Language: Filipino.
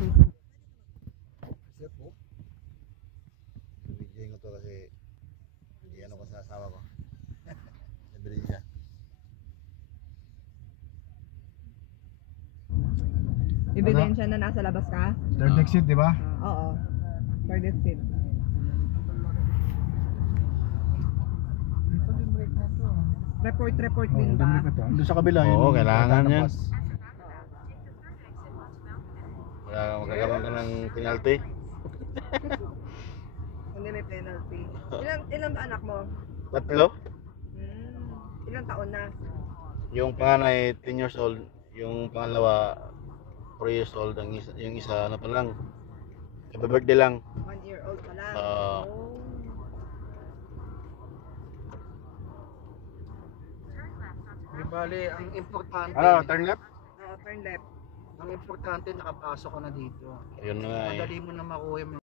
Sir po. Bibigyan ko to kasi ano ko sa asawa ko. Nabili siya. Ebidensya na nasa labas ka? Third exit, di ba? Oo. Third exit. Report din ba? Doon sa kabila. Oo, yung kailangan yan. bus. Wala kang magkakaroon ka ng penalty. Hindi may penalty. Ilan ba anak mo? 3. Ilang taon na? Yung panganay 10 years old, yung pangalawa 4 years old, yung isa ano pa lang. Happy birthday lang. 1 year old pa lang. Oo. Di bali, ang importante, Turn left? Oo, turn left. ang importante nakapasok ka na dito. Ayun na nga eh. Madali mo na makuha yung